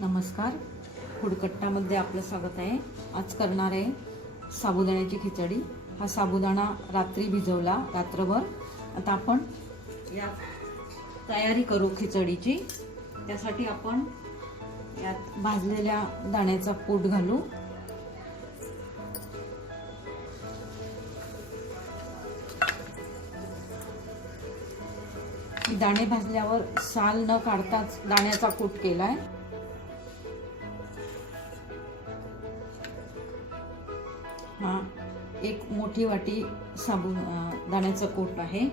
नमस्कार. फुडकट्टामध्ये आपलं स्वागत आहे. आज करणार आहे साबुदाण्याची खिचडी. हा साबुदाणा रात्री भिजवला रात्रभर. आता आपण यात तयारी करू खिचडीची. त्यासाठी आपण यात भाजलेल्या दाण्याचा पूट घालू. दाणे भाजल्यावर साल न काढताच दाण्याचा कूट केला आहे हा एक मोठी वाटी साबू दाण्याचं कोट आहे.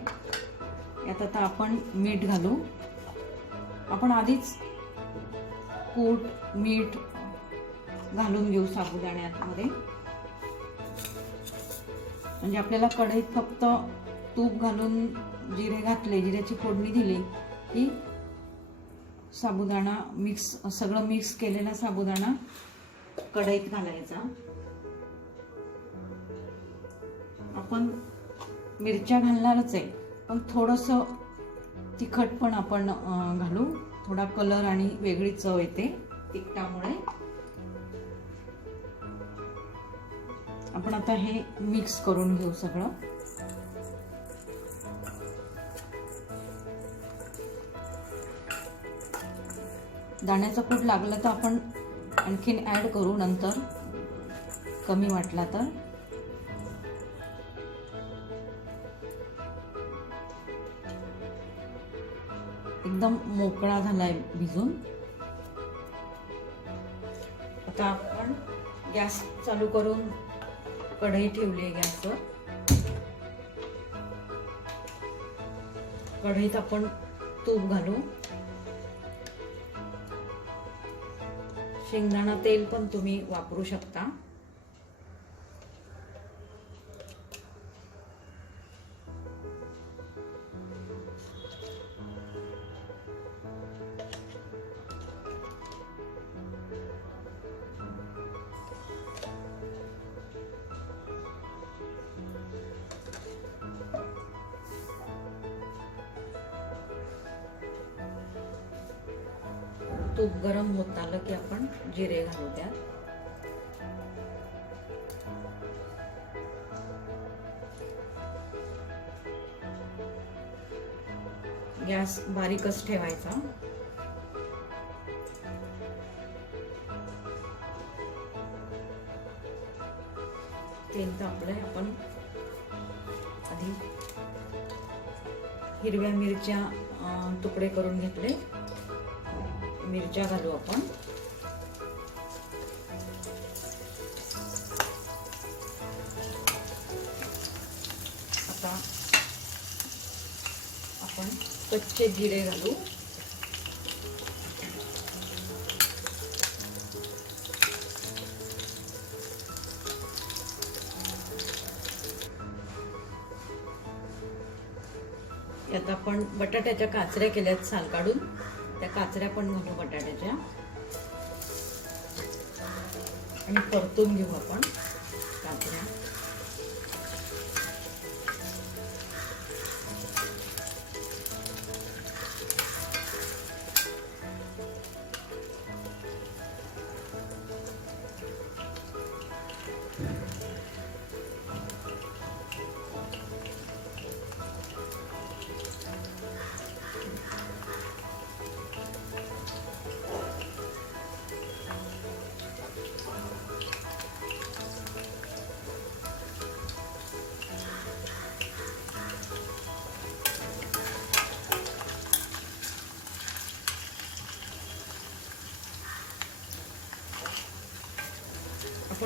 यात आता आपण मीठ घालू. आपण आधीच कूट मीठ घालून घेऊ साबुदाण्यामध्ये म्हणजे आपल्याला कढईत फक्त तूप घालून जिरे घातले जिऱ्याची फोडणी दिली की साबुदाणा मिक्स सगळं मिक्स केलेला साबुदाणा कढईत घालायचा. आपण मिरच्या घालणारच आहे. पण थोडंसं तिखट पण आपण घालू. थोडा कलर आणि वेगळी चव येते तिखटामुळे. आपण आता हे मिक्स करून घेऊ सगळं. दाण्याचं कूट लागलं तर आपण आणखीन ॲड करू नंतर. कमी वाटला तर. एकदम मोकळा झालाय भिजून. आता आपण गॅस चालू करून कढई ठेवली आहे गॅसवर. कढईत आपण तूप घालू. शेंगदाणा तेल पण तुम्ही वापरू शकता. तूप गरम होत आलं की आपण जिरे घालू त्यात. गॅस बारीकच ठेवायचा. तेल तापलंय आपण. आधी हिरव्या मिरच्या तुकडे करून घेतले. मिरच्या घालू आपण. आता आपण कच्चे जिरे घालू. यात आपण बटाट्याच्या काचऱ्या केल्यात साल काढून. काचऱ्या पण घालू बटाट्याच्या. आणि परतून घेऊ आपण काचऱ्या.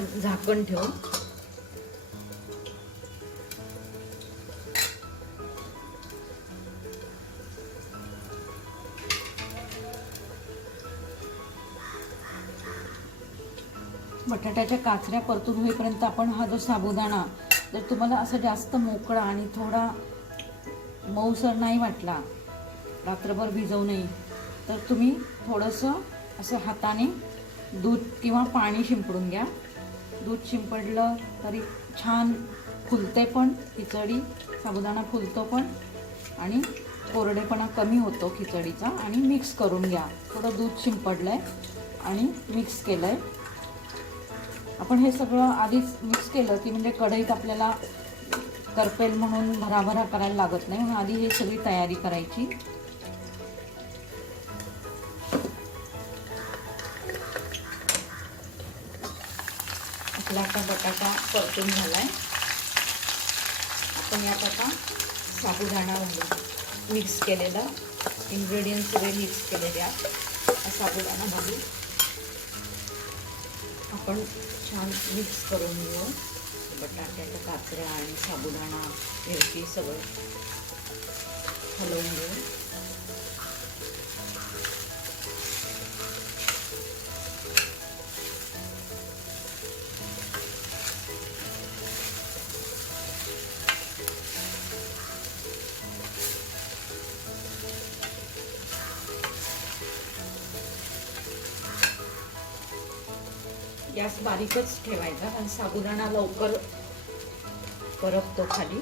आपण झाकण ठेवू बटाट्याच्या काचऱ्या परतून होईपर्यंत आपण हा जो साबुदाणा जर तुम्हाला असं जास्त मोकळा आणि थोडा मऊसर नाही वाटला रात्रभर भिजवू नये तर तुम्ही थोडंसं असं हाताने दूध किंवा पाणी शिंपडून घ्या. दूध शिंपडलं तरी छान फुलते पण खिचडी साबुदाणा फुलतो पण आणि कोरडेपणा कमी होतो खिचडीचा आणि मिक्स करून घ्या. थोडं दूध शिंपडलं आहे आणि मिक्स केलं आहे आपण हे सगळं आधीच मिक्स केलं की म्हणजे कढईत आपल्याला करपेल म्हणून भराभरा करायला लागत नाही म्हणून आधी हे सगळी तयारी करायची. आपला आता बटाटा परतून आहे आपण यात आता साबुदाणा घालू मिक्स केलेला इन्ग्रेडियंट सगळे मिक्स केलेले आहेत. साबुदाणा घालू आपण छान मिक्स करून घेऊ. बटाट्याच्या काचऱ्या आणि साबुदाणा मिरची सगळं हलवून घेऊ. गॅस बारीकच ठेवायचा कारण साबुदाणा लवकर करपतो खाली.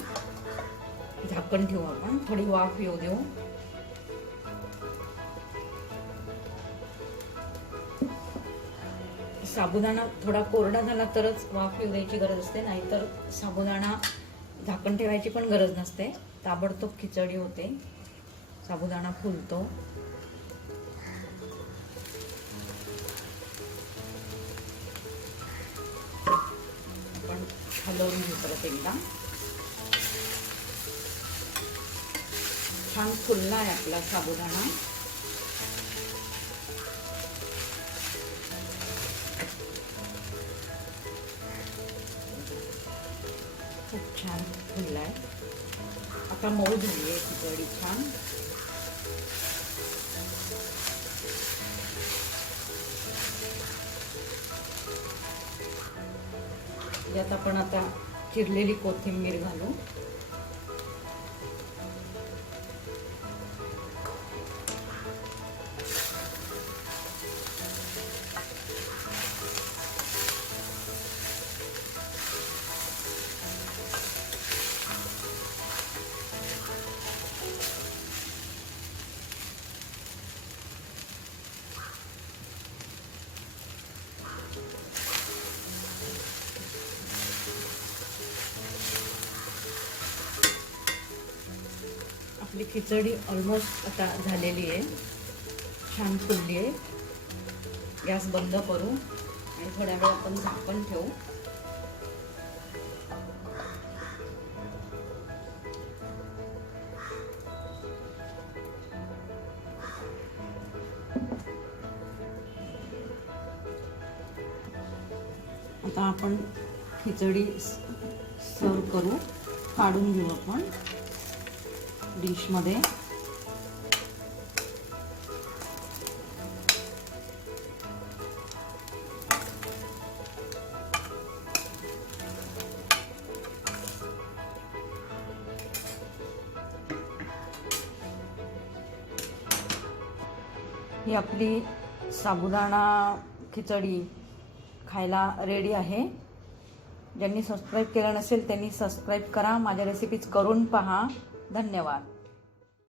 झाकण ठेवू आपण. थोडी वाफ येऊ देऊ. साबुदाणा थोडा कोरडा झाला तरच वाफ येऊ द्यायची गरज असते. नाहीतर साबुदाणा झाकण ठेवायची पण गरज नसते. ताबडतोब खिचडी होते. साबुदाणा फुलतो. हलवून घेऊ परत एकदा. छान फुलला आहे आपला साबुदाणा. खूप छान फुलला आहे आता मऊ झाली आहे खिचडी छान. यात आपण आता चिरलेली कोथिंबीर घालू. आपली खिचडी ऑलमोस्ट आता झालेली आहे. छान फुलली आहे. गॅस बंद करू आणि थोड्या वेळ आपण झाकण ठेवू. आता आपण खिचडी सर्व करू. काढून घेऊ आपण. डिशमध्ये. ही आपली साबुदाणा खिचडी खायला रेडी आहे. ज्यांनी सबस्क्राईब केलं नसेल त्यांनी सबस्क्राईब करा. माझ्या रेसिपीज करून पहा. धन्यवाद.